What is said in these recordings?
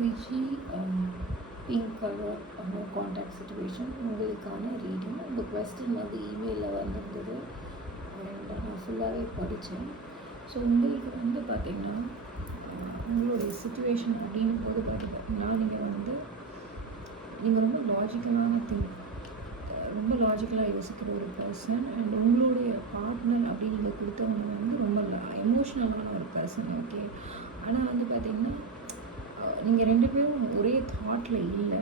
Viji pink colour contact situation உங்களுக்கான reading. இந்த question வந்து இமெயிலில் வந்திருந்தது அண்ட் நான் ஃபுல்லாகவே படித்தேன். ஸோ உங்களுக்கு வந்து பார்த்திங்கன்னா உங்களுடைய சுச்சுவேஷன் அப்படின் போது பார்த்திங்கன்னா நீங்கள் ரொம்ப லாஜிக்கலாக யோசிக்கிற ஒரு பர்சன். அண்ட் உங்களுடைய பார்ட்னர் அப்படி நீங்கள் கொடுத்தவங்க வந்து ரொம்ப எமோஷ்னலான ஒரு பர்சன். ஓகே, ஆனால் வந்து பார்த்திங்கன்னா நீங்கள் 2 பேரும் ஒரே தாட்டில் இல்லை.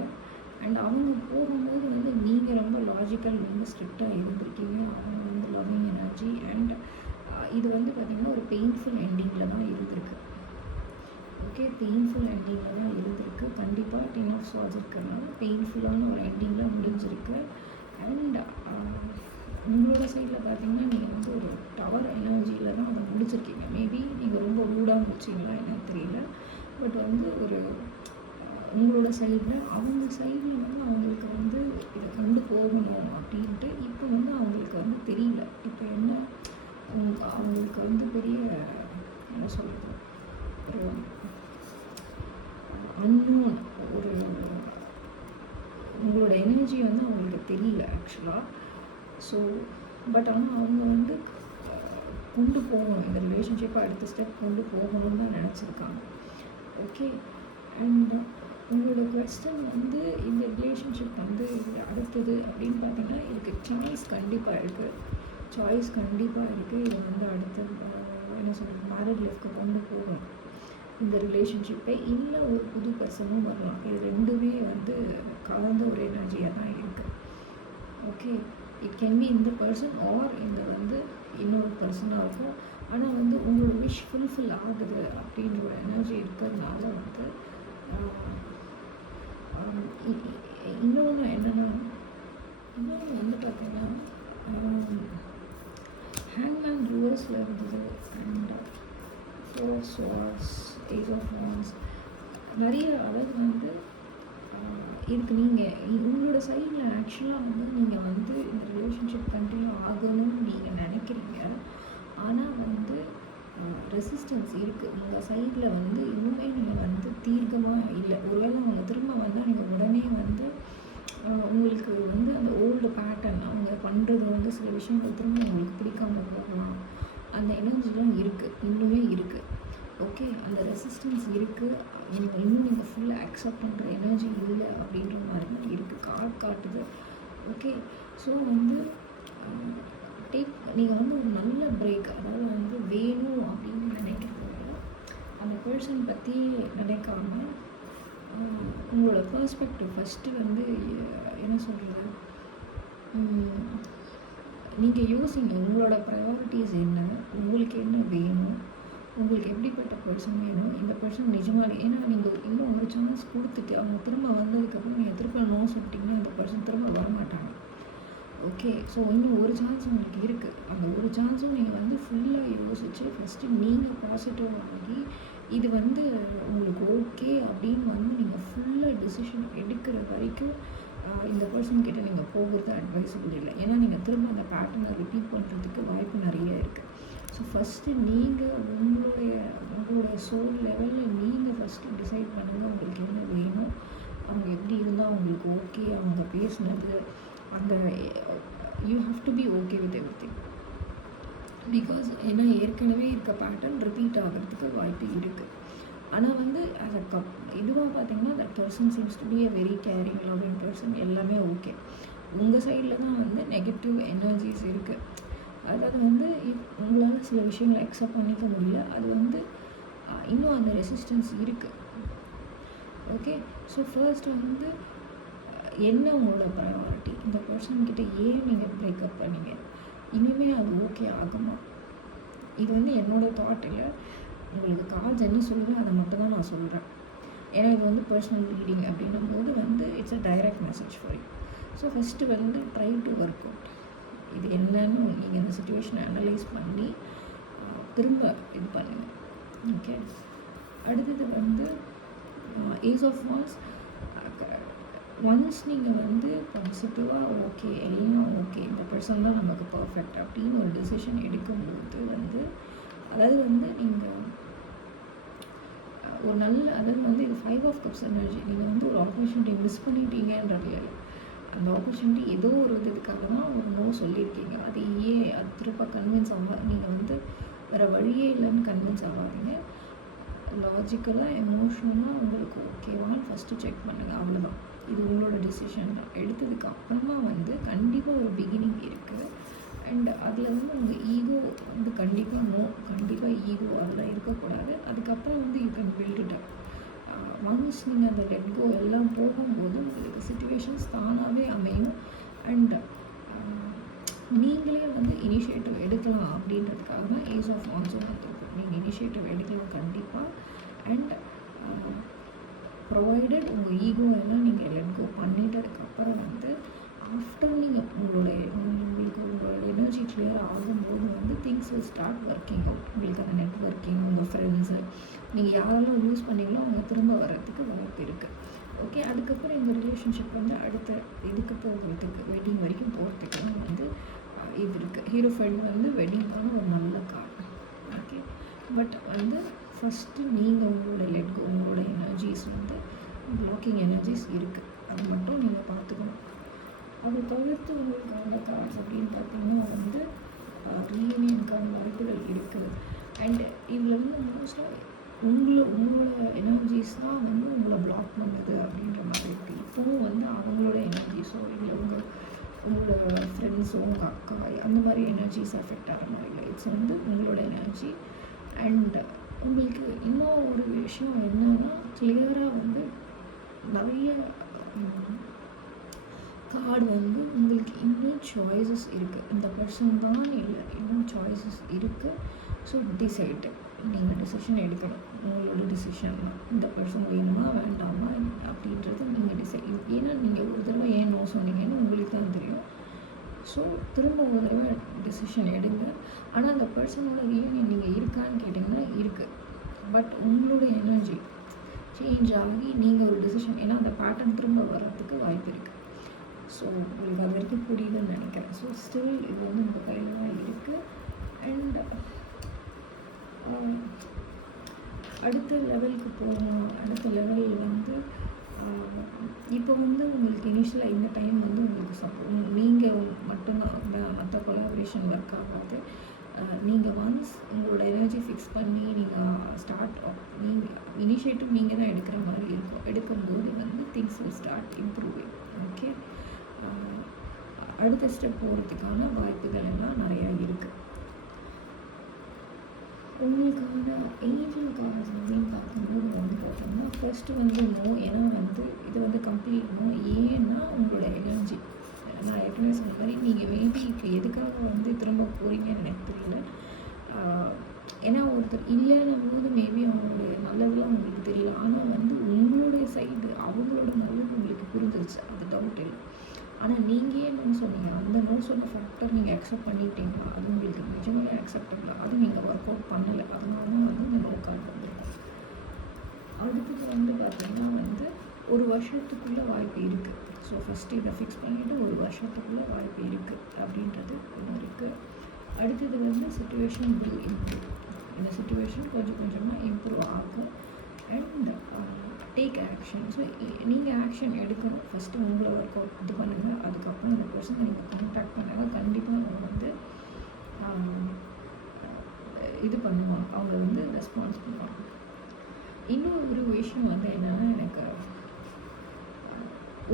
அண்ட் அவங்க போகும்போது வந்து நீங்கள் ரொம்ப லாஜிக்கல், ரொம்ப ஸ்ட்ரிக்டாக இருந்திருக்கீங்க. அவங்க வந்து லவ்விங் எனர்ஜி. அண்ட் இது வந்து பார்த்திங்கன்னா ஒரு பெயின்ஃபுல் எண்டிங்கில் தான் இருந்திருக்கு. ஓகே, பெயின்ஃபுல் எண்டிங்கில் தான் இருந்திருக்கு. கண்டிப்பாக 10 ஆஃப் ஸ்வார்ட்ஸ் இருக்கிறதுனால பெயின்ஃபுல்லான ஒரு எண்டிங்கில் முடிஞ்சிருக்கு. அண்ட் உங்களோட சைடில் பார்த்திங்கன்னா நீங்கள் வந்து ஒரு டவர் எனர்ஜியில் தான் அதை முடிச்சிருக்கீங்க. மேபி நீங்கள் ரொம்ப ரூடாக முடிச்சிங்களா எனக்கு தெரியல. பட் வந்து ஒரு உங்களோட சைடில் அவங்க சைடில் வந்து அவங்களுக்கு வந்து இதை கொண்டு போகணும் அப்படின்ட்டு இப்போ வந்து அவங்களுக்கு வந்து தெரியல. இப்போ என்ன அவங்களுக்கு வந்து பெரிய என்ன சொல்கிறது, ஒரு அன்னோன், ஒரு உங்களோட எனர்ஜி வந்து அவங்களுக்கு தெரியல ஆக்சுவலாக. ஸோ பட் ஆனால் அவங்க வந்து கொண்டு போகணும், இந்த ரிலேஷன்ஷிப்பை அடுத்த ஸ்டெப் கொண்டு போகணும்னு தான் நினச்சிருக்காங்க. ஓகே, அண்ட் உங்களோட கொஸ்டின் வந்து இந்த ரிலேஷன்ஷிப் வந்து அடுத்தது அப்படின்னு பார்த்தீங்கன்னா இதுக்கு சாய்ஸ் கண்டிப்பாக இருக்குது. இது வந்து அடுத்த என்ன சொல்கிறது, மேரிட் லைஃப்க்கு கொண்டு போகணும் இந்த ரிலேஷன்ஷிப்பை. இல்லை ஒரு புது பர்சனும் வரலாம். இது ரெண்டுமே வந்து கலந்த ஒரு எனர்ஜியாக தான் இருக்குது. ஓகே, இட் கேன் பி இந்த பர்சன் ஆர் இந்த வந்து இன்னொரு பர்சனாக இருக்கும். ஆனால் வந்து உங்களோட விஷ் ஃபுல்ஃபில் ஆகுது அப்படின்ற ஒரு எனர்ஜி இருக்கிறதுனால வந்து இன்னொன்று என்னென்னா, வந்து பார்த்தீங்கன்னா ஹேங்மேன் ரிவர்ஸில் இருந்தது. And 4 of swords, 8 of wands நிறைய, அதாவது வந்து இதுக்கு நீங்கள் உங்களோட சைடில் ஆக்சுவலாக வந்து நீங்கள் வந்து இந்த ரிலேஷன்ஷிப் கண்டினியூ ஆகணும்னு நீங்கள் நினைக்கிறீங்க. ஆனால் வந்து ரெசிஸ்டன்ஸ் இருக்குது உங்கள் சைடில். வந்து இன்னுமே நீங்கள் வந்து தீர்க்கமாக இல்லை. ஒருவேளை அவங்க திரும்ப வந்தால் நீங்கள் உடனே வந்து உங்களுக்கு வந்து அந்த ஓல்டு பேட்டர்ன் அவங்க பண்ணுறது வந்து சில விஷயங்கள் திரும்ப உங்களுக்கு பிடிக்காமல் போகலாம். அந்த எனர்ஜிலாம் இருக்குது, இன்னுமே இருக்குது. ஓகே, அந்த ரெசிஸ்டன்ஸ் இருக்குது. இன்னும் நீங்கள் ஃபுல்லாக அக்செப்ட் பண்ணுற எனர்ஜி இல்லை அப்படின்ற மாதிரி தான் இருக்குது, காட்டுது. ஓகே, ஸோ வந்து நீங்கள் வந்து ஒரு நல்ல பிரேக், அதாவது வந்து வேணும் அப்படின்னு நினைக்கிறத அந்த பர்சன் பற்றி நினைக்காம உங்களோட பெர்ஸ்பெக்டிவ் ஃபஸ்ட்டு வந்து என்ன சொல்கிறது, நீங்கள் யோசிங்க. உங்களோட ப்ரையாரிட்டிஸ் என்ன, உங்களுக்கு என்ன வேணும், உங்களுக்கு எப்படிப்பட்ட பர்சன் வேணும், இந்த பர்சன் நிஜமாக. ஏன்னா நீங்கள் இன்னும் ஒரு சான்ஸ் கொடுத்துட்டு அவங்க திரும்ப வந்ததுக்கப்புறம் நீங்கள் திரும்ப நோ சொல்லிட்டிங்கன்னா அந்த பர்சன் திரும்ப வரமாட்டாங்க. ஓகே, ஸோ இன்னும் ஒரு சான்ஸ் உங்களுக்கு இருக்குது. அந்த ஒரு சான்ஸும் நீங்கள் வந்து ஃபுல்லாக யோசித்து ஃபஸ்ட்டு நீங்கள் பாசிட்டிவ் ஆகி இது வந்து உங்களுக்கு ஓகே அப்படின்னு வந்து நீங்கள் ஃபுல்லாக டிசிஷன் எடுக்கிற வரைக்கும் இந்த பர்சன்கிட்ட நீங்கள் போகிறது அட்வைஸபிள் இல்லை. ஏன்னா நீங்கள் திரும்ப அந்த பேட்டர்னை ரிப்பீட் பண்ணுறதுக்கு வாய்ப்பு நிறைய இருக்குது. ஸோ ஃபஸ்ட்டு நீங்கள் உங்களோட சோல் லெவலில் நீங்கள் ஃபஸ்ட்டு டிசைட் பண்ணுங்கள் உங்களுக்கு என்ன வேணும், அவங்க எப்படி இருந்தால் அவங்களுக்கு ஓகே, அவங்க பேசுனது அந்த you have to be okay with everything. Because ஏன்னா ஏற்கனவே இருக்க பேட்டர்ன் ரிப்பீட் ஆகிறதுக்கு வாய்ப்பு இருக்குது. ஆனால் வந்து அது இதுவாக பார்த்தீங்கன்னா that person seems to be a very carrying loving person, எல்லாமே ஓகே. உங்கள் சைடில் தான் வந்து நெகட்டிவ் எனர்ஜிஸ் இருக்குது. அதாவது வந்து உங்களால் சில விஷயங்களை அக்செப்ட் பண்ணிக்க முடியல. அது வந்து இன்னும் அந்த ரெசிஸ்டன்ஸ் இருக்குது. ஓகே, ஸோ ஃபர்ஸ்ட் வந்து என்ன உங்களோட ப்ரையாரிட்டி, இந்த பர்சன்கிட்ட ஏன் நீங்கள் பிரேக்கப் பண்ணீங்க, இனிமேல் அது ஓகே ஆகுமா? இது வந்து என்னோடய தாட் இல்லை. உங்களுக்கு கார்ட்ஸ் என்ன சொல்லுவேன் அதை மட்டும் தான் நான் சொல்கிறேன். ஏன்னா இது வந்து பர்சனல் ரீடிங் அப்படின்னும் போது வந்து it's a direct message for you. So first வந்து ட்ரை டு ஒர்க் அவுட் இது என்னன்னு நீங்கள் இந்த சுச்சுவேஷனை அனலைஸ் பண்ணி திரும்ப இது பண்ணுங்கள். ஓகே, அடுத்தது வந்து ஏஸ் ஆஃப் வாண்ட்ஸ். ஒன்ஸ் நீங்கள் வந்து பாசிட்டிவாக ஓகே, எல்லாம் ஓகே, இந்த பர்சன் தான் நமக்கு பர்ஃபெக்ட் அப்படின்னு ஒரு டிசிஷன் எடுக்கும்போது வந்து, அதாவது வந்து நீங்கள் ஒரு நல்ல அதாவது வந்து இது 5 ஆஃப் கப்ஸ் எனர்ஜி. நீங்கள் வந்து ஒரு ஆப்பர்ச்சுனிட்டி மிஸ் பண்ணிட்டீங்கன்றது இல்லை. அந்த ஆப்பர்ச்சுனிட்டி ஏதோ ஒரு இதுக்காக தான் ஒரு நோ சொல்லியிருக்கீங்க. அது ஏன் அது திரும்ப கன்வின்ஸ் நீங்கள் வந்து வேறு வழியே இல்லைன்னு கன்வின்ஸ் ஆகாதீங்க. லாஜிக்கலாக எமோஷ்னலாக உங்களுக்கு ஓகேவான்னு ஃபஸ்ட்டு செக் பண்ணுங்கள். அவ்வளோதான். இது உங்களோட டிசிஷன் தான். எடுத்ததுக்கு அப்புறமா வந்து கண்டிப்பாக ஒரு பிகினிங் இருக்குது. அண்ட் அதில் வந்து உங்கள் ஈகோ வந்து கண்டிப்பாக ஈகோ அதெல்லாம் இருக்கக்கூடாது. அதுக்கப்புறம் வந்து you can build it up. Once நீங்கள் அந்த லெட் கோ எல்லாம் போகும்போது உங்களுக்கு சிச்சுவேஷன்ஸ் தானாகவே அமையும். அண்ட் நீங்களே வந்து இனிஷியேட்டிவ் எடுக்கலாம் அப்படின்றதுக்காக தான் ஏஜ் ஆஃப் வான்ஸும் வந்துருக்கும். நீங்கள் இனிஷியேட்டிவ் எடுக்கலாம் கண்டிப்பாக. அண்ட் ப்ரொவைடட் உங்கள் ஈகோ எல்லாம் நீங்கள் லெட் கோ பண்ணிட்டதுக்கப்புறம் வந்து ஆஃப்டர் நீங்கள் உங்களோட எனர்ஜி கிளியர் ஆகும்போது வந்து things will start working out. உங்களுக்கு அந்த நெட்ஒர்க்கிங், உங்கள் ஃப்ரெண்ட்ஸு, நீங்கள் யாரெல்லாம் யூஸ் பண்ணீங்களோ அவங்க திரும்ப வர்றதுக்கு வாய்ப்பு இருக்குது. ஓகே, அதுக்கப்புறம் இந்த ரிலேஷன்ஷிப் வந்து அடுத்த இதுக்கு போகிறதுக்கு வெட்டிங் வரைக்கும் போகிறதுக்குலாம் வந்து இது இருக்குது. ஹீரோஃபைல் வந்து வெட்டிங்கான ஒரு நல்ல காரணம். ஓகே, பட் வந்து ஃபஸ்ட்டு நீங்கள் உங்களோட லெட்கோ, உங்களோட எனர்ஜிஸ் வந்து பிளாக்கிங் எனர்ஜிஸ் இருக்குது, அது மட்டும் நீங்கள் பார்த்துக்கணும். அது தவிர்த்து உங்களுக்கு அந்த கார்ட்ஸ் அப்படின்னு பார்த்தீங்கன்னா வந்து ரீயூனியனுக்கான வாய்ப்புகள் இருக்குது. அண்ட் இதில் வந்து மோஸ்ட்டாக உங்களோட எனர்ஜிஸ் தான் வந்து உங்களை பிளாக் பண்ணுது அப்படின்ற மாதிரி இருக்குது. இப்போவும் வந்து அவங்களோட எனர்ஜிஸோ இல்லை உங்களோட ஃப்ரெண்ட்ஸோ உங்கள் அக்கா அந்த மாதிரி எனர்ஜிஸ் அஃபெக்ட் ஆகிற மாதிரி இல்லை. இட்ஸ் வந்து உங்களோட எனர்ஜி. அண்ட் உங்களுக்கு இன்னும் ஒரு விஷயம் என்னன்னா, கிளியராக வந்து நிறைய கார்டு வந்து உங்களுக்கு இன்னும் சாய்ஸஸ் இருக்குது. இந்த பர்சன் தான் இல்லை, இன்னும் சாய்ஸஸ் இருக்குது. ஸோ டிசைட், நீங்கள் டிசிஷன் எடுக்கணும். உங்களோட டிசிஷன் தான். இந்த பர்சன் வேணுமா வேண்டாமா அப்படின்றது நீங்கள் டிசைட். ஏன்னா நீங்கள் ஒரு தடவை ஏன் நோ சொன்னீங்கன்னு உங்களுக்கு தான் தெரியும். ஸோ திரும்ப ஒரு தடவை டிசிஷன் எடுங்க. ஆனால் அந்த பர்சனோட ரீயூனியன் நீங்கள் இருக்கான்னு கேட்டிங்கன்னா இருக்குது. பட் உங்களோட எனர்ஜி சேஞ்ச் ஆகி நீங்கள் ஒரு டிசிஷன், ஏன்னா அந்த பேட்டர்ன் திரும்ப வர்றதுக்கு வாய்ப்பு இருக்குது. ஸோ உங்களுக்கு அது வரைக்கும் புரியுதுன்னு நினைக்கிறேன். ஸோ ஸ்டில் இது வந்து உங்கள் கையில் தான் இருக்குது. அண்ட் அடுத்த லெவலுக்கு போகணும். அடுத்த லெவலில் வந்து இப்போ வந்து உங்களுக்கு இனிஷியலாக இந்த டைம் வந்து உங்களுக்கு நீங்கள் மட்டும்தான், மற்ற கொலாபரேஷன் ஒர்க் ஆகாது. நீங்கள் ஒன்ஸ் உங்களோட எனர்ஜி ஃபிக்ஸ் பண்ணி நீங்கள் இனிஷியேட்டிவ் நீங்கள் தான் எடுக்கிற மாதிரி இருக்கும். எடுக்கும்போது வந்து things will start improving. Okay, அடுத்த ஸ்டெப் போகிறதுக்கான வாய்ப்புகள் எல்லாம் நிறையா இருக்குது. உங்களுக்கான ஏஞ்சல் கார்ட்ஸ் அப்படின்னு பார்க்கும்போது வந்து பார்த்தோம்னா ஃபர்ஸ்ட்டு வந்து நோ. ஏன்னா வந்து இது வந்து கம்ப்ளீட் நோ. ஏன்னா உங்களோட எனர்ஜி, நான் ஏற்கனவே சொன்ன மாதிரி நீங்கள் மேபி இப்போ எதுக்காக வந்து திரும்ப போகிறீங்கன்னு எனக்கு தெரியல. ஏன்னா ஒருத்தர் இல்லைன்னும் போது மேபி அவங்களுடைய நல்லதெல்லாம் உங்களுக்கு தெரியல. ஆனால் வந்து உங்களுடைய சைடு அவங்களோட நல்லது உங்களுக்கு புரிஞ்சிருச்சு, அது டவுட் இல்லை. ஆனால் நீங்கள் ஏன் நோ சொன்னீங்க, அந்த நோ சொன்ன ஃபேக்டர் நீங்கள் அக்செப்ட் பண்ணிட்டீங்களா, அது உங்களுக்கு நிஜமாவே அக்செப்டபிளா, அது நீங்கள் ஒர்க் அவுட் பண்ணலை. அதனால தான் வந்து இந்த நோ கார்டு வந்துருக்கும். அடுத்தது வந்து பார்த்திங்கன்னா வந்து ஒரு வருஷத்துக்குள்ளே வாய்ப்பு இருக்குது. ஸோ ஃபஸ்ட்டு இதை ஃபிக்ஸ் பண்ணிவிட்டு ஒரு வருஷத்துக்குள்ளே வாய்ப்பு இருக்குது அப்படின்றது ஒன்று இருக்குது. அடுத்தது வந்து சிச்சுவேஷன் வில் இம்ப்ரூவ். இந்த சிச்சுவேஷன் கொஞ்சம் கொஞ்சமாக இம்ப்ரூவ் ஆகும். And take action. ஸோ நீங்கள் ஆக்ஷன் எடுக்கணும். ஃபஸ்ட்டு உங்களை ஒர்க் அவுட் இது பண்ணுங்கள். அதுக்கப்புறம் இந்த பர்சனை நீங்கள் கான்டாக்ட் பண்ணுங்கள். கண்டிப்பாக அவங்க வந்து இது பண்ணுவாங்க, அவங்க வந்து ரெஸ்பான்ஸ் பண்ணுவாங்க. இன்னும் ஒரு விஷயம் வந்து என்னென்னா, எனக்கு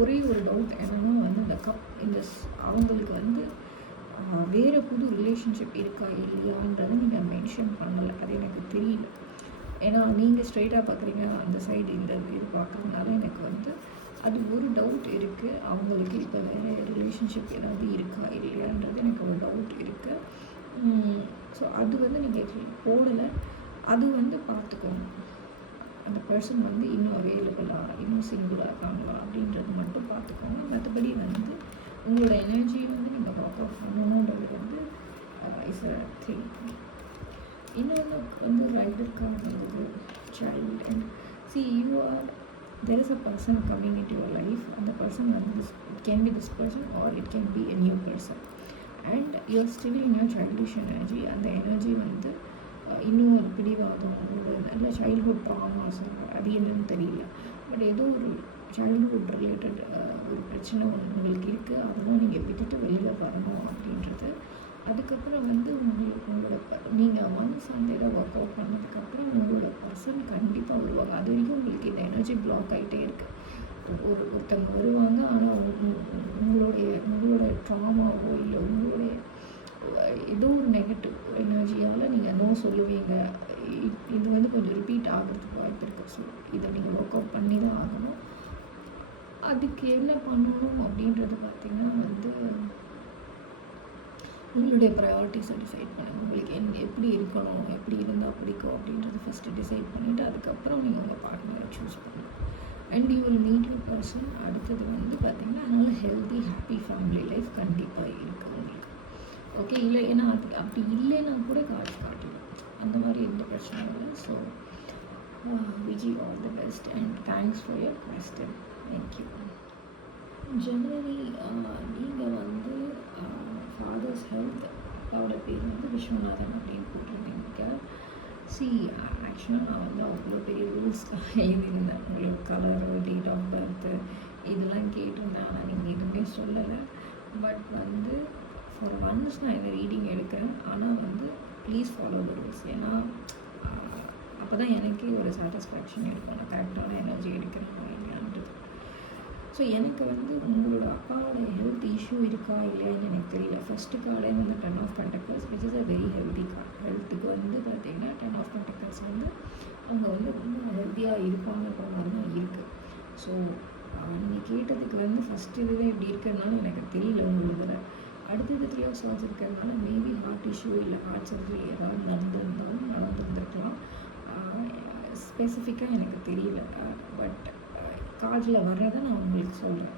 ஒரே ஒரு டவுட் என்னென்னா வந்து இந்த அவங்களுக்கு வந்து வேறு புது ரிலேஷன்ஷிப் இருக்கா இல்லையான்றதை நீங்கள் மென்ஷன் பண்ணலை. அது எனக்கு தெரியல. ஏன்னா நீங்கள் ஸ்ட்ரைட்டாக பார்க்குறீங்க, அந்த சைடு இந்த இது பார்க்குறதுனால எனக்கு வந்து அது ஒரு டவுட் இருக்குது. அவங்களுக்கு இப்போ வேறு ரிலேஷன்ஷிப் ஏதாவது இருக்கா இல்லையான்றது எனக்கு ஒரு டவுட் இருக்குது. ஸோ அது வந்து நீங்கள் போடலை. அது வந்து பார்த்துக்கோங்க. அந்த பர்சன் வந்து இன்னும் அவைலபிளாக, இன்னும் சிங்கிளாக இருக்காங்களா அப்படின்றது மட்டும் பார்த்துக்கோங்க. மற்றபடி வந்து உங்களோட எனர்ஜியை வந்து நீங்கள் ஒர்க் அவுட் பண்ணணுன்றது வந்து இஸ் அ திங். இன்னொன்று வந்து ரைடர் கார்டு வந்தது, child. And there is a person coming into your life. And the person வந்து it can be this person or it can be a new person. And you are still in your childish energy. அந்த energy வந்து இன்னும் ஒரு பிடிவாதம், ஒரு நல்ல childhood dramas அது என்னன்னு தெரியல. பட் ஏதோ ஒரு சைல்ட்ஹுட் ரிலேட்டட் ஒரு பிரச்சனை உங்களுக்கு இருக்குது. அதெல்லாம் நீங்கள் விட்டுட்டு வெளியில் வரணும் அப்படின்றது. அதுக்கப்புறம் வந்து உங்களோட நீங்கள் ஒன்ஸ் அந்த இதை ஒர்க் அவுட் பண்ணதுக்கப்புறம் உங்களோட பர்சன் கண்டிப்பாக வருவாங்க. அது வரைக்கும் உங்களுக்கு இந்த எனர்ஜி பிளாக் ஆகிட்டே இருக்குது. ஒருத்தவங்க வருவாங்க, ஆனால் உங்களோட ட்ராமாவோ இல்லை உங்களுடைய ஏதோ ஒரு நெகட்டிவ் எனர்ஜியால் நீங்கள் நோ சொல்லுவீங்க. இது வந்து கொஞ்சம் ரிப்பீட் ஆகிறதுக்கு வாய்ப்பு இருக்குது. ஸோ இதை நீங்கள் ஒர்க் அவுட் பண்ணி தான் ஆகணும். அதுக்கு என்ன பண்ணணும் அப்படின்றது பார்த்திங்கன்னா வந்து உங்களுடைய ப்ரையாரிட்டிஸை டிசைட் பண்ணுங்கள். உங்களுக்கு எப்படி இருக்கணும், எப்படி இருந்தால் பிடிக்கும் அப்படின்றத ஃபஸ்ட்டு டிசைட் பண்ணிவிட்டு அதுக்கப்புறம் நீங்கள் உங்கள் பார்ட்னரை சூஸ் பண்ணணும். And you will meet you person. அடுத்தது வந்து பார்த்திங்கன்னா அதனால் ஹெல்தி ஹாப்பி ஃபேமிலி லைஃப் கண்டிப்பாக இருக்குது உங்களுக்கு. ஓகே, இல்லை ஏன்னா அப்படி இல்லைன்னா கூட காட்டலாம். அந்த மாதிரி எந்த பிரச்சனையும் இல்லை. So Viji all the best and thanks for your question. Thank you. Generally நீங்கள் வந்து ஃபாதர்ஸ் ஹெல்த், அப்பாவோட பேர் வந்து விஸ்வநாதன் அப்படின்னு போட்டிருந்தீங்க. ஆக்சுவலாக நான் வந்து அவ்வளோ பெரிய ரூல்ஸ்க்காக எழுதியிருந்தேன். உங்களுக்கு கலரு, டேட் ஆஃப் பர்த்து இதெல்லாம் கேட்டிருந்தேன். ஆனால் நீங்கள் எதுவுமே சொல்லலை. பட் வந்து ஃபார் ஒன்ஸ் நான் இந்த ரீடிங் எடுக்கிறேன். ஆனால் வந்து ப்ளீஸ் ஃபாலோ த ரூல்ஸ். ஏன்னா அப்போ தான் எனக்கே ஒரு சாட்டிஸ்ஃபேக்ஷன் இருக்கும். நான் கரெக்டான எனர்ஜி எடுக்கிறேன் இல்லையான்றது. ஸோ எனக்கு வந்து உங்களோட அப்பாவோட ஹெல்த் இஷ்யூ இருக்கா இல்லையான்னு எனக்கு தெரியல. ஃபஸ்ட்டு கார்டே வந்து 10 of pentacles which is a very healthy card. ஹெல்த்துக்கு வந்து பார்த்திங்கன்னா 10 ஆஃப் பென்டக்கிள்ஸ் வந்து அவங்க வந்து ரொம்ப ஹெல்த்தியாக இருப்பாங்கன்ற மாதிரி தான் இருக்குது. ஸோ நீங்கள் கேட்டதுக்கு வந்து ஃபஸ்ட்டு இதுவே இப்படி இருக்கிறதுனால எனக்கு தெரியல உங்களோட. அடுத்தது 3 ஆஃப் ஸ்வார்ட்ஸ் இருக்கிறதுனால மேபி ஹார்ட் இஷ்யூ இல்லை ஹார்ட் சர்ஜரி ஏதாவது நடந்திருந்துருக்கலாம். ஸ்பெசிஃபிக்காக எனக்கு தெரியல. பட் கார்டில் வர்றதை நான் உங்களுக்கு சொல்கிறேன்.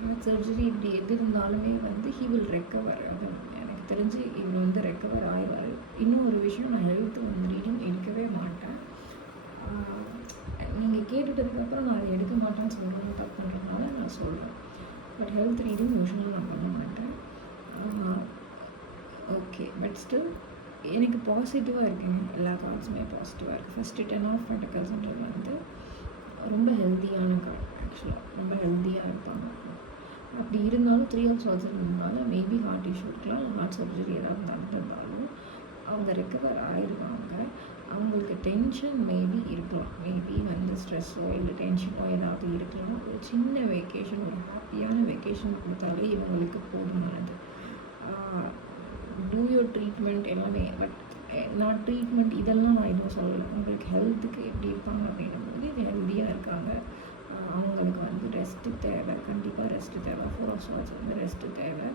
ஹார்ட் சர்ஜரி இப்படி எது இருந்தாலுமே வந்து ஹீ வில் ரெக்கவர். அது எனக்கு தெரிஞ்சு இவர் வந்து ரெக்கவர் ஆயிடுவார். இன்னும் ஒரு விஷயம், நான் ஹெல்த் வந்து ரீடிங் எடுக்கவே மாட்டேன். நீங்கள் கேட்டுட்டதுக்கப்புறம் நான் அதை எடுக்க மாட்டேன்னு சொல்கிறது தப்புன்றதுனால நான் சொல்கிறேன். பட் ஹெல்த் ரீடிங் யூஸ்வலாக நான் பண்ண மாட்டேன். ஓகே, பட் ஸ்டில் எனக்கு பாசிட்டிவாக இருக்குங்க. எல்லா கார்ட்ஸுமே பாசிட்டிவாக இருக்குது. ஃபஸ்ட்டு 10 ஆஃப் பென்டக்கிள்ஸ்ன்றது வந்து ரொம்ப ஹெல்த்தியான கார்டு. ஆக்சுவலாக ரொம்ப ஹெல்த்தியாக இருப்பாங்க. அப்படி இருந்தாலும் 3 ஆஃப் ஸ்வார்ட்ஸ் இருந்தாலும் மேபி ஹார்ட் இஷ்யூ இருக்கலாம், இல்லை ஹார்ட் சர்ஜரி ஏதாவது நடந்திருந்தாலும் அவங்க ரெக்கவர் ஆகிடுவாங்க. அவங்களுக்கு டென்ஷன் மேபி இருக்கலாம். மேபி வந்து ஸ்ட்ரெஸ்ஸோ இல்லை டென்ஷனோ ஏதாவது இருக்கலாம். ஒரு சின்ன வெக்கேஷன், ஒரு ஹாப்பியான வெக்கேஷன் கொடுத்தாலே இவங்களுக்கு போதுமானது. டூ யோர் ட்ரீட்மெண்ட் எல்லாமே. பட் நான் ட்ரீட்மெண்ட் இதெல்லாம் நான் எதுவும் சொல்லலை. உங்களுக்கு ஹெல்த்துக்கு எப்படி இருப்பாங்க அப்படின்னும்போது இது ஹெல்த்தியாக இருக்காங்க. அவங்களுக்கு வந்து ரெஸ்ட்டு தேவை, கண்டிப்பாக ரெஸ்ட்டு தேவை. 4 ஆஃப் ஸ்வார்ட்ஸ் வந்து ரெஸ்ட்டு தேவை.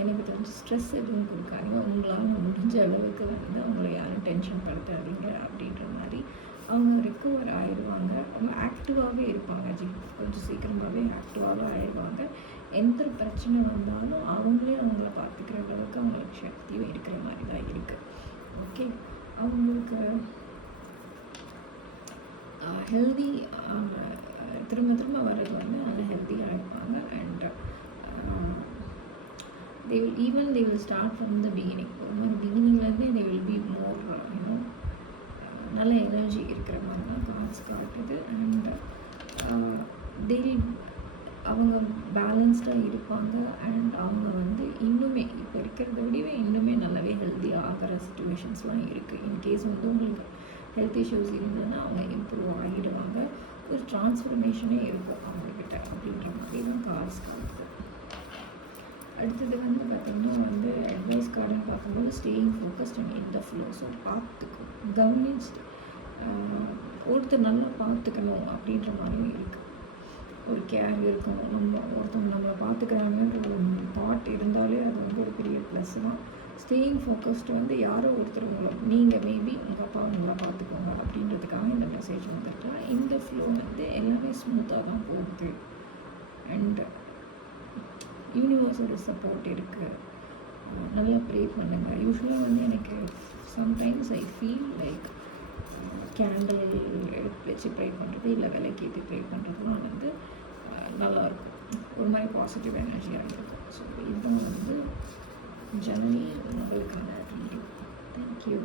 எனக்கு தெரிஞ்சு ஸ்ட்ரெஸ் எதுவும் கொடுக்காதீங்க. உங்களால் முடிஞ்ச அளவுக்கு வந்து அவங்கள யாரும் டென்ஷன் படுத்தாதீங்க அப்படின்ற மாதிரி. அவங்க ரெக்கவர் ஆயிடுவாங்க. அவங்க ஆக்டிவாகவே இருப்பாங்க. கொஞ்சம் சீக்கிரமாகவே ஆக்டிவாகவே ஆயிடுவாங்க. எந்த பிரச்சனை வந்தாலும் அவங்களே அவங்கள பார்த்துக்கிற அளவுக்கு அவங்களுக்கு சக்தியும் இருக்கிற மாதிரி தான் இருக்குது. ஓகே, அவங்களுக்கு ஹெல்தி திரும்ப திரும்ப வர்றது வந்து நல்லா ஹெல்த்தியாக இருப்பாங்க. And they will start from the beginning. ஒரு மாதிரி பிகினிங்லேருந்தே they will be more நல்ல எனர்ஜி இருக்கிற மாதிரி தான் கார்ட்ஸ் காட்டுது. அண்ட் அவங்க பேலன்ஸ்டாக இருப்பாங்க. அண்ட் அவங்க வந்து இன்னுமே இப்போ இருக்கிறத விடவே இன்னுமே நல்லாவே ஹெல்த்தியாக ஆகிற சுச்சுவேஷன்ஸ்லாம் இருக்குது. இன்கேஸ் வந்து உங்களுக்கு ஹெல்த் இஷ்யூஸ் இருந்ததுன்னா அவங்க இம்ப்ரூவ் ஆகிடுவாங்க. ஒரு ட்ரான்ஸ்ஃபர்மேஷனே இருக்கும் அவங்கக்கிட்ட அப்படின்ற மாதிரி தான் கார்ட்ஸ் காட்டுது. அடுத்தது வந்து பார்த்திங்கன்னா வந்து அட்வைஸ் கார்டுன்னு பார்க்கும்போது staying focused and in the flow. So பார்த்துக்கும், கவனிச்சு ஒருத்தர் நல்லா பார்த்துக்கணும் அப்படின்ற மாதிரியும் இருக்குது. ஒரு கேர் இருக்கணும். ஒருத்தவங்க நம்மளை பார்த்துக்கிறாங்கன்ற ஒரு தாட் இருந்தாலே அது வந்து ஒரு பெரிய ப்ளஸ் தான். ஸ்டேயிங் ஃபோக்கஸ்டு வந்து யாரோ ஒருத்தர் நீங்கள் மேபி உங்கள் அப்பா உங்களை பார்த்துக்கோங்க அப்படின்றதுக்காக இந்த மெசேஜ் வந்துருக்கலாம். இந்த ஃப்ளோ வந்து எல்லாமே ஸ்மூத்தாக தான் போகுது. அண்ட் யூனிவர்ஸோட சப்போர்ட் இருக்குது. நல்லா ப்ரே பண்ணுங்கள். யூஸ்வலாக வந்து எனக்கு sometimes I feel like candle எடுத்து வச்சு ப்ரே பண்ணுறது இல்லை விலைக்கேற்றி ப்ரே பண்ணுறதுலாம் வந்து நல்லாயிருக்கும். ஒரு மாதிரி பாசிட்டிவ் எனர்ஜியாக இருக்கும். ஸோ இதுதான் வந்து ஜெனரலி உங்களுக்கான ரீடிங். தேங்க்யூ.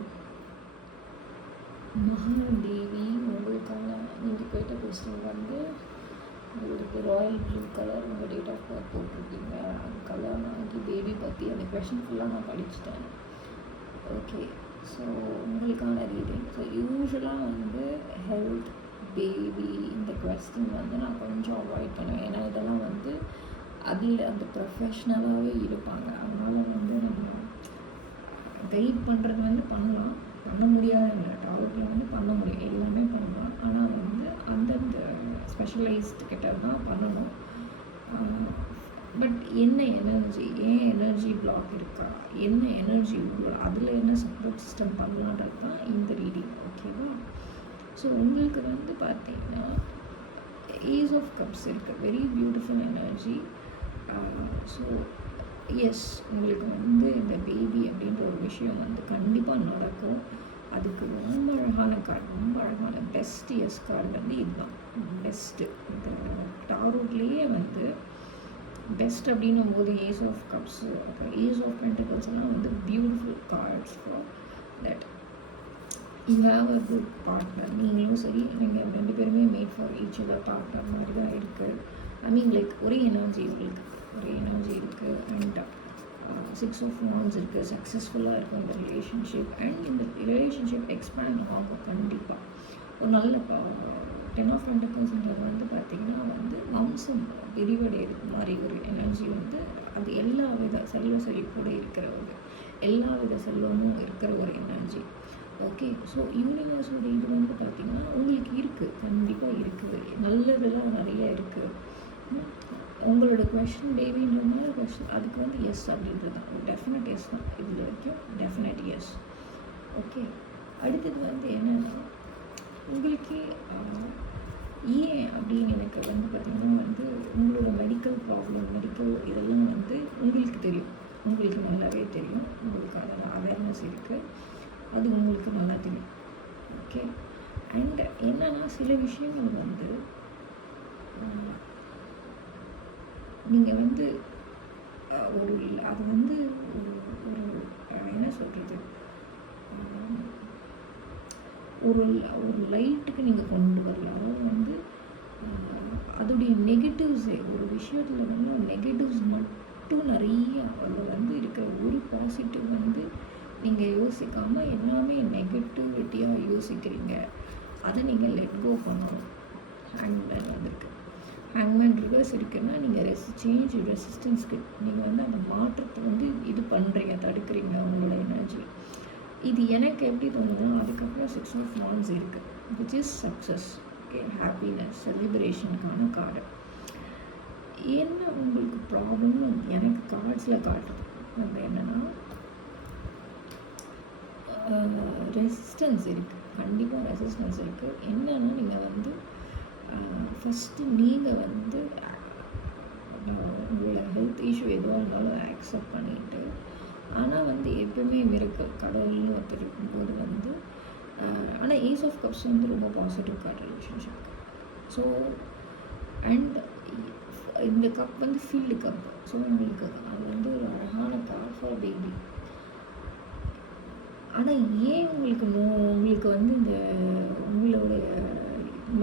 மகாதேவி, உங்களுக்கான நீங்கள் கேட்ட கொஸ்டின் வந்து உங்களுக்கு ராயல் ப்ளூ கலர் உங்கள் டேட் ஆஃப் பர்த் போட்டிருக்கீங்க. அது கல்யாணம் ஆகி பேபி பற்றி அந்த கொஷின் ஃபுல்லாக நான் படிச்சுட்டேன். ஓகே, ஸோ உங்களுக்கான ரீடிங். ஸோ யூஸ்வலாக வந்து ஹெல்த், பேபி இந்த கொஸ்டின் வந்து நான் கொஞ்சம் அவாய்ட் பண்ணுவேன். ஏன்னா இதெல்லாம் வந்து அதில் அந்த ப்ரொஃபஷ்னலாகவே இருப்பாங்க. அதனால் வந்து நம்ம கைட் பண்ணுறது வந்து பண்ணலாம், பண்ண முடியாத டாபிக்கில் வந்து பண்ண முடியும், எல்லாமே பண்ணலாம். ஆனால் வந்து அந்தந்த ஸ்பெஷலைஸ்டு கிட்ட தான் பண்ணணும். பட் என்ன எனர்ஜி, ஏன் எனர்ஜி பிளாக் இருக்கா, என்ன எனர்ஜி உங்களோட, அதில் என்ன சப்போர்ட் சிஸ்டம் பண்ணலான்றது தான் இந்த ரீடிங். ஓகேவா? ஸோ உங்களுக்கு வந்து பார்த்தீங்கன்னா ஏஸ் ஆஃப் கப்ஸ் இருக்குது, very beautiful energy. So yes, உங்களுக்கு வந்து இந்த பேபி அப்படின்ற ஒரு விஷயம் வந்து கண்டிப்பாக நடக்கும். அதுக்கு ரொம்ப அழகான கார்டு, ரொம்ப அழகான பெஸ்ட் எஸ் கார்டு வந்து இதுதான் பெஸ்ட்டு. இந்த டாரோட்லேயே வந்து பெஸ்ட் அப்படின்னும் போது ஏஸ் ஆஃப் கப்ஸு, அப்புறம் ஏஸ் ஆஃப் பென்டிகல்ஸ் எல்லாம் வந்து beautiful cards for that you have a good partner. நீங்களும் சரி, நீங்கள் ரெண்டு பேருமே made for each other partner மாதிரி தான் இருக்குது. ஐ மீன் லைக் ஒரே எனர்ஜி உங்களுக்கு, ஒரே எனர்ஜி இருக்குது. அண்ட் 6 ஆஃப் வாண்ட்ஸ் இருக்குது, சக்ஸஸ்ஃபுல்லாக இருக்கும் இந்த ரிலேஷன்ஷிப். அண்ட் இந்த ரிலேஷன்ஷிப் எக்ஸ்பேண்ட் ஆகும் கண்டிப்பாக. ஒரு நல்ல 10 ஆஃப் பென்டிகல்ஸ்ன்றது வந்து பார்த்திங்கன்னா வந்து வம்சம் விரிவடைகிறது மாதிரி ஒரு எனர்ஜி வந்து அது எல்லா வித செல்வ செழிப்போடு இருக்கிற ஒரு எல்லா வித செல்வமும் இருக்கிற ஒரு எனர்ஜி. ஓகே, ஸோ யூனிவர்ஸோட இது வந்து பார்த்திங்கன்னா உங்களுக்கு இருக்குது, கண்டிப்பாக இருக்குது, நல்லதெல்லாம் நிறைய இருக்குது. உங்களோட கொஷின் பேபின்ற மாதிரி கொஷின், அதுக்கு வந்து எஸ் அப்படின்றது தான், ஒரு டெஃபினட் எஸ் தான் இதில் வரைக்கும், டெஃபினட் எஸ். ஓகே, அடுத்தது வந்து என்னென்னா உங்களுக்கு ஏன் அப்படின்னு எனக்கு வந்து பார்த்திங்கன்னா வந்து உங்களோட மெடிக்கல் ப்ராப்ளம், மெடிக்கல் இதெல்லாம் வந்து உங்களுக்கு தெரியும், உங்களுக்கு நல்லாவே தெரியும், உங்களுக்கு அதோட அவேர்னஸ் இருக்குது, அது உங்களுக்கு நல்லா தெரியும். ஓகே, அண்ட் என்னென்னா சில விஷயங்கள் வந்து நீங்கள் வந்து ஒரு அது வந்து ஒரு என்ன சொல்கிறது, ஒரு ஒரு லைட்டுக்கு நீங்கள் கொண்டு வரல. அதாவது வந்து அதோடைய நெகட்டிவ்ஸே ஒரு விஷயத்தில் வந்து நெகட்டிவ்ஸ் மட்டும் நிறைய அதில் வந்து இருக்கிற ஒரு பாசிட்டிவ் வந்து நீங்கள் யோசிக்காமல் எல்லாமே நெகட்டிவிட்டியாக யோசிக்கிறீங்க. அதை நீங்கள் லெட் கோ பண்ணணும். ஹேங்மேன் வந்திருக்கு, ஹேங்மேன் ரிவர்ஸ் இருக்குன்னா நீங்கள் சேஞ்ச் ரெசிஸ்டன்ஸ்க்கு நீங்கள் வந்து அந்த மாற்றத்தை வந்து இது பண்ணுறீங்க, தடுக்கிறீங்க உங்களோட எனர்ஜி. இது எனக்கு எப்படி தோணுதுன்னா அதுக்கப்புறம் 6 ஆஃப் வாண்ட்ஸ் இருக்குது, which is success. Okay, happiness, செலிப்ரேஷனுக்கான கார்டு. என்ன உங்களுக்கு ப்ராப்ளம்னு எனக்கு கார்ட்ஸில் காட்டுறது வந்து என்னென்னா ரெசிஸ்டன்ஸ் இருக்குது, கண்டிப்பாக ரெசிஸ்டன்ஸ் இருக்குது. என்னென்னா நீங்கள் வந்து ஃபஸ்ட்டு நீங்கள் வந்து உங்களோட ஹெல்த் இஷ்யூ எதுவாக இருந்தாலும் ஆக்செப்ட் பண்ணிவிட்டு, ஆனால் வந்து எப்பவுமே மிரக்கல் கடவுள்னு ஒருத்தர் இருக்கும்போது வந்து ஆனால் ஏஸ் ஆஃப் கப்ஸ் வந்து ரொம்ப positive card relationship. So and இந்த கப் வந்து ஃபீல்டு கப். ஸோ உங்களுக்கு அது வந்து ஒரு அழகான கார்ட் ஃபார் பேபி. ஆனால் ஏன் உங்களுக்கு வந்து இந்த உங்களுடைய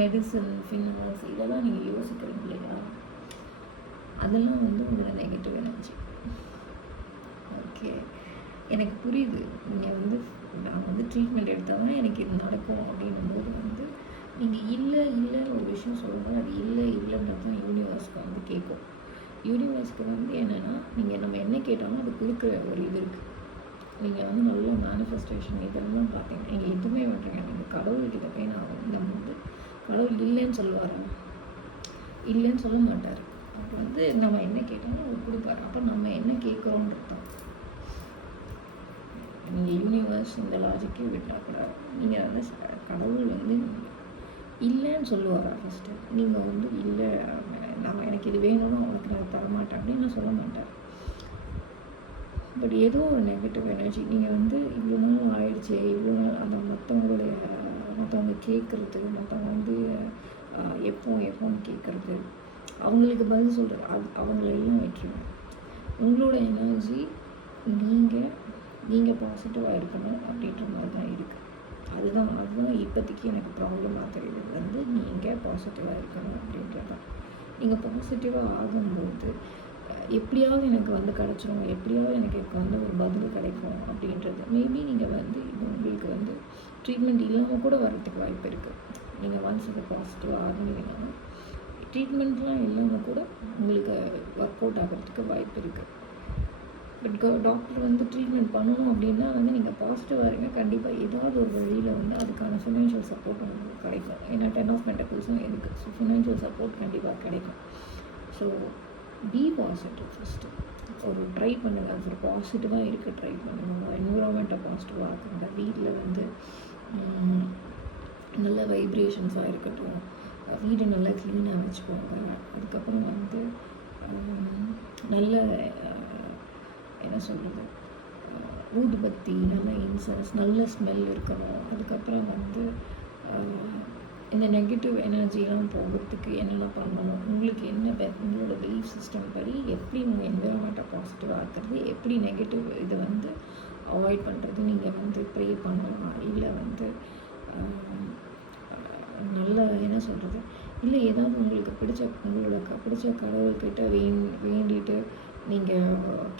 மெடிசன், ஃபினான்ஸ் இதெல்லாம் நீங்கள் யோசிக்கிறீங்க இல்லையா, அதெல்லாம் வந்து உங்களோட நெகட்டிவ் எனர்ஜி. ஓகே, எனக்கு புரியுது. நீங்கள் வந்து நான் வந்து ட்ரீட்மெண்ட் எடுத்தால் தான் எனக்கு இது நடக்கும் அப்படின்னும்போது வந்து நீங்கள் இல்லைன்னு ஒரு விஷயம் சொல்லும்போது அது இல்லைன்றது தான் யூனிவர்ஸ்க்கு வந்து கேட்கும். யூனிவர்ஸ்க்கு வந்து என்னென்னா நீங்கள் நம்ம என்ன கேட்டாலும் அது கொடுக்குற ஒரு இது இருக்குது. நீங்கள் வந்து நல்ல மேனிஃபெஸ்டேஷன் இதெல்லாம் பார்த்தீங்க, நீங்கள் எதுவுமே பண்ணுறீங்க, நீங்கள் கடவுள்கிட்ட போய் நான் நம்ம வந்து கடவுள் இல்லைன்னு சொல்லுவார், இல்லைன்னு சொல்ல மாட்டார். அப்போ வந்து நம்ம என்ன கேட்டாலும் அவர் கொடுப்பாரு. அப்போ நம்ம என்ன கேட்குறோன்றது தான். நீங்கள் யூனிவர்ஸ் இந்த லாஜிக்கே விட்டால் கூட நீங்கள் வந்து கடவுள் வந்து இல்லைன்னு சொல்லுவாரா ஃபஸ்ட்டு. நீங்கள் வந்து இல்லை நான் எனக்கு இது வேணும்னு உனக்கு நான் தரமாட்டேன் அப்படின்னு சொல்ல மாட்டேன். பட் ஏதோ ஒரு நெகட்டிவ் எனர்ஜி நீங்கள் வந்து இவ்வளோ நாள் ஆயிடுச்சு, இவ்வளோ நாள் அந்த மற்றவங்க கேட்குறது, மற்றவங்க வந்து எப்போன்னு கேட்குறது, அவங்களுக்கு பதில் சொல்கிறது, அவங்களெல்லாம் விட்டுருங்க. உங்களோட எனர்ஜி நீங்கள் நீங்கள் பாசிட்டிவாக இருக்கணும் அப்படின்ற மாதிரி தான் இருக்குது. அதுதான் இப்போதைக்கு எனக்கு ப்ராப்ளமாக தெரியுது வந்து நீங்கள் பாசிட்டிவாக இருக்கணும் அப்படின்றது தான். நீங்கள் பாசிட்டிவாக ஆகும்போது எப்படியாவது எனக்கு வந்து கிடச்சிரும், எப்படியாவது எனக்கு வந்து ஒரு பதில் கிடைக்கும் அப்படின்றது. மேபி நீங்கள் வந்து இது உங்களுக்கு வந்து ட்ரீட்மெண்ட் இல்லாமல் கூட வரதுக்கு வாய்ப்பு இருக்குது. நீங்கள் ஒன்ஸ் இதை பாசிட்டிவாக ஆகுனீங்கன்னா ட்ரீட்மெண்ட்லாம் இல்லாமல் கூட உங்களுக்கு ஒர்க் அவுட் ஆகிறதுக்கு வாய்ப்பு இருக்குது. பட் டாக்டர் வந்து ட்ரீட்மெண்ட் பண்ணணும் அப்படின்னா வந்து நீங்கள் பாசிட்டிவாக இருங்க, கண்டிப்பாக ஏதாவது ஒரு வழியில் வந்து அதுக்கான ஃபினான்ஷியல் சப்போர்ட் உங்களுக்கு கிடைக்கும். ஏன்னா 10 ஆஃப் பென்டக்கிள்ஸும் இருக்குது. ஸோ ஃபினான்ஷியல் சப்போர்ட் கண்டிப்பாக கிடைக்கும். So be positive first. ஒரு ட்ரை பண்ணுங்கள், ஒரு பாசிட்டிவாக இருக்க ட்ரை பண்ணுங்கள். என்விரான்மெண்ட்டை பாசிட்டிவாக ஆக்குங்க. வீட்டில் வந்து நல்ல வைப்ரேஷன்ஸாக இருக்கட்டும், வீடு நல்லா க்ளீனாக வச்சுக்கோங்க. அதுக்கப்புறம் வந்து நல்ல என்ன சொல்கிறது, ஊதுபத்தி, நல்ல இன்சென்ஸ், நல்ல ஸ்மெல் இருக்கணும். அதுக்கப்புறம் வந்து இந்த நெகட்டிவ் எனர்ஜிலாம் போகிறதுக்கு என்னெல்லாம் பண்ணணும், உங்களுக்கு உங்களோட பிலீஃப் சிஸ்டம் படி எப்படி உங்கள் என்விரான்மெண்ட்டை பாசிட்டிவாக ஆக்குறது, எப்படி நெகட்டிவ் இதை வந்து அவாய்ட் பண்ணுறது, நீங்கள் வந்து ப்ரே பண்ணலாம். இல்லை வந்து நல்ல என்ன சொல்கிறது, இல்லை ஏதாவது உங்களுக்கு பிடிச்ச கடவுள்கிட்ட வேண்டிட்டு நீங்கள்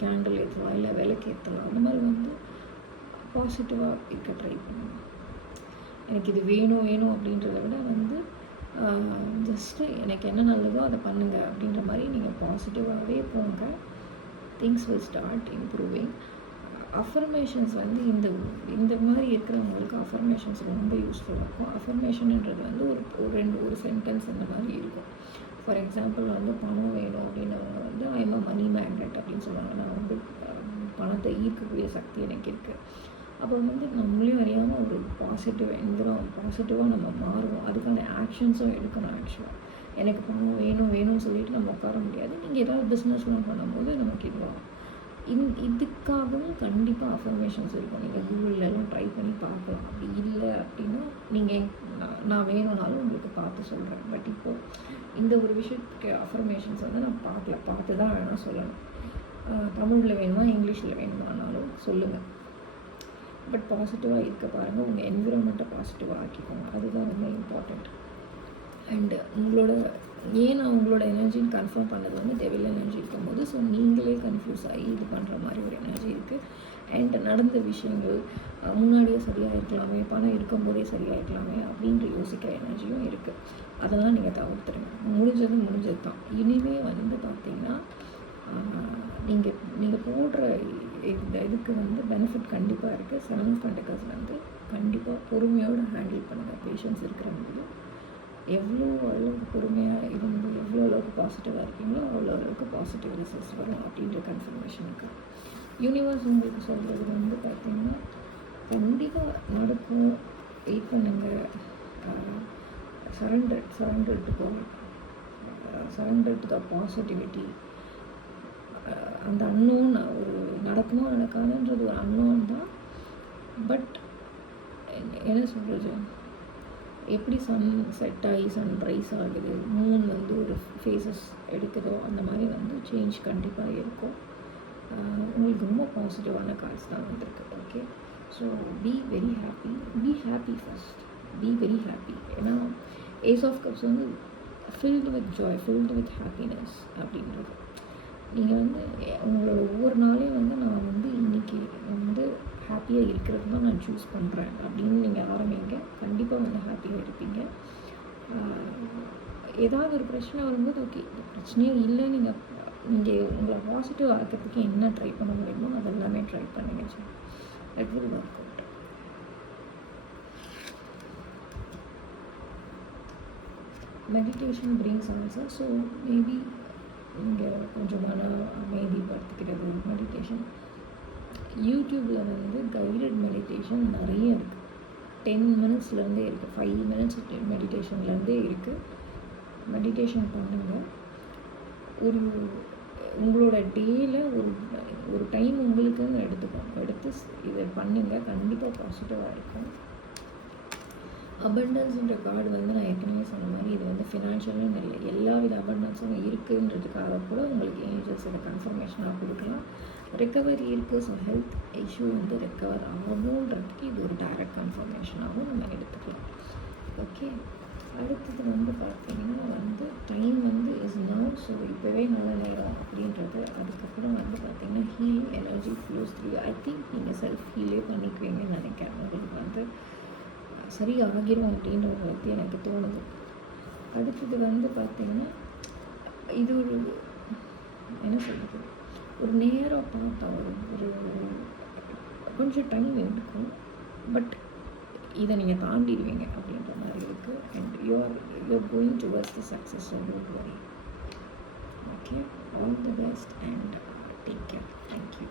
கேண்டில் ஏற்றலாம், இல்லை விளக்கு ஏற்றலாம். அந்த மாதிரி வந்து பாசிட்டிவாக இருக்க ட்ரை பண்ணுங்கள். எனக்கு இது வேணும் அப்படின்றத விட வந்து ஜஸ்ட்டு எனக்கு என்ன நல்லதோ அதை பண்ணுங்கள் அப்படின்ற மாதிரி நீங்கள் பாசிட்டிவாகவே போங்க. Things will start improving. Affirmations வந்து இந்த மாதிரி இருக்கிறவங்களுக்கு அஃபர்மேஷன்ஸ் ரொம்ப யூஸ்ஃபுல்லாக இருக்கும். அஃபர்மேஷன்ன்றது வந்து ஒரு சென்டென்ஸ் இந்த மாதிரி இருக்கும். ஃபார் எக்ஸாம்பிள் வந்து பணம் வேணும் அப்படின்னவங்க வந்து I am a money magnet அப்படின்னு சொல்லுவாங்க. நான் வந்து பணத்தை ஈர்க்கக்கூடிய சக்தி எனக்கு இருக்குது. அப்போ வந்து நம்மளையும் அறியாமல் ஒரு பாசிட்டிவாக நம்ம மாறுவோம். அதுக்கான ஆக்ஷன்ஸும் எடுக்கணும். ஆக்சுவலாக எனக்கு பணம் வேணும்னு சொல்லிட்டு நம்ம உட்கார முடியாது. நீங்கள் ஏதாவது பிஸ்னஸ்லாம் பண்ணும்போது நமக்கு இதுவாகும். இதுக்காகவும் கண்டிப்பாக அஃபர்மேஷன்ஸ் இருக்கும். நீங்கள் கூகுளெலாம் ட்ரை பண்ணி பார்க்கலாம். அப்படி இல்லை அப்படின்னா நீங்கள் நான் வேணும்னாலும் உங்களுக்கு பார்த்து சொல்கிறேன். பட் இப்போது இந்த ஒரு விஷயத்துக்கு அஃபர்மேஷன்ஸ் வந்து நான் பார்த்து தான் வேணால் சொல்லணும். தமிழில் வேணுமா இங்கிலீஷில் வேணுமானாலும் சொல்லுங்கள். பட் பாசிட்டிவாக இருக்க பாருங்கள். உங்கள் என்விரான்மெண்ட்டை பாசிட்டிவாக ஆக்கிக்கோங்க. அதுதான் ரொம்ப இம்பார்ட்டண்ட். அண்டு நான் உங்களோட எனர்ஜின்னு கன்ஃபார்ம் பண்ணது வந்து டெவில் எனர்ஜி இருக்கும்போது, ஸோ நீங்களே கன்ஃபியூஸ் ஆகி இது பண்ணுற மாதிரி ஒரு எனர்ஜி இருக்குது. அண்ட் நடந்த விஷயங்கள் முன்னாடியே சரியாக இருக்கலாமே, பணம் இருக்கும்போதே சரியாக இருக்கலாமே அப்படின்ற யோசிக்கிற எனர்ஜியும் இருக்குது. அதெல்லாம் நீங்கள் தவிர்த்துருங்க. முடிஞ்சது தான். இனிமேல் வந்து பார்த்திங்கன்னா நீங்கள் போடுற இதுக்கு வந்து பெனிஃபிட் கண்டிப்பாக இருக்குது. 7 ஆஃப் பென்டக்கிள்ஸ் வந்து கண்டிப்பாக பொறுமையோடு ஹேண்டில் பண்ணுங்கள். பேஷன்ஸ் இருக்கிறவங்களும் எவ்வளோ அளவுக்கு பொறுமையாக இருந்து எவ்வளோ அளவுக்கு பாசிட்டிவாக இருக்கீங்களோ அவ்வளோ அளவுக்கு பாசிட்டிவ் ரிசல்ட்ஸ் வரும் அப்படின்ற கன்ஃபர்மேஷன் இருக்குது. யூனிவர்ஸ் உங்களுக்கு சொல்கிறது வந்து பார்த்திங்கன்னா கண்டிப்பாக நடக்கும். வெயிட் பண்ணுங்கள். Surrender to the positivity. அந்த அன்னோன் ஒரு நடக்குமோ நடக்காதுன்றது ஒரு அன்னோன் தான். பட் என்ன சொல்கிறது, எப்படி சன் செட் ஆகி சன் ரைஸ் ஆகுது, மூன் வந்து ஒரு ஃபேஸஸ் எடுக்குதோ அந்த மாதிரி வந்து சேஞ்ச் கண்டிப்பாக இருக்கும். உங்களுக்கு ரொம்ப பாசிட்டிவான கார்ட்ஸ் தான் வந்திருக்கு. Okay, so be happy first. Be very happy. ஏன்னா ஏஸ் ஆஃப் கப்ஸ் வந்து filled with Joy, filled with happiness அப்படின்றது. நீங்கள் வந்து உங்களோட ஒவ்வொரு நாளையும் வந்து நான் வந்து இன்றைக்கி வந்து ஹாப்பியாக இருக்கிறது தான் நான் சூஸ் பண்ணுறேன் அப்படின்னு நீங்கள் ஆரம்பிங்க. கண்டிப்பாக வந்து ஹாப்பியாக இருப்பீங்க. ஏதாவது ஒரு பிரச்சனை வரும்போது ஓகே இந்த பிரச்சனையே இல்லை, நீங்கள் உங்களை பாசிட்டிவ் ஆக்கிறதுக்கு என்ன ட்ரை பண்ண முடியுமோ அதெல்லாமே ட்ரை பண்ணுங்க. That will work out. Meditation brings answer. So maybe இங்கே கொஞ்சம் அமைதிப்படுத்திக்கிறது மெடிடேஷன். யூடியூப்பில் வந்து கைடட் மெடிடேஷன் நிறைய இருக்குது. 10 மினிட்ஸ்லேருந்தே இருக்குது, 5 மினிட்ஸ் மெடிடேஷன்லேருந்தே இருக்குது. மெடிடேஷன் பண்ணுங்கள். உங்களோட டேயில் ஒரு டைம் உங்களுக்குன்னு எடுத்து இதை பண்ணுங்கள். கண்டிப்பாக பாசிட்டிவாக இருக்கும். அபண்டன்ஸ்ன்ற கார்டு வந்து நான் ஏற்கனவே சொன்ன மாதிரி இது வந்து ஃபினான்ஷியலும் எல்லா வித அபண்டன்ஸும் இருக்குன்றதுக்காக கூட உங்களுக்கு ஏஞ்சல்ஸ் இதை கன்ஃபர்மேஷனாக கொடுக்கலாம். ரெக்கவரி இருக்குது. ஸோ ஹெல்த் இஷ்யூ வந்து ரெக்கவர் ஆகுன்றதுக்கு இது ஒரு டைரக்ட் கன்ஃபர்மேஷனாகவும் நம்ம எடுத்துக்கலாம். ஓகே, அடுத்தது வந்து பார்த்தீங்கன்னா வந்து டைம் வந்து இஸ் நவ். ஸோ இப்போவே நல்ல நேரம் அப்படின்றது. அதுக்கப்புறம் வந்து பார்த்தீங்கன்னா healing energy flows through. I think நீங்கள் செல்ஃப் ஹீலே பண்ணிக்குவீங்கன்னு நினைக்கிறேன். உங்களுக்கு வந்து சரியாகிரும் அப்படின்றது வந்து எனக்கு தோணுது. அடுத்தது வந்து பார்த்திங்கன்னா இது ஒரு என்ன சொல்கிறது, ஒரு நேரம் பார்த்தா ஒரு கொஞ்சம் டைம் எடுக்கும், பட் இதை நீங்கள் தாண்டிடுவீங்க அப்படின்ற மாதிரி இருக்குது. And you're going towards the success. So don't worry. Okay, all the best and take care. Thank you.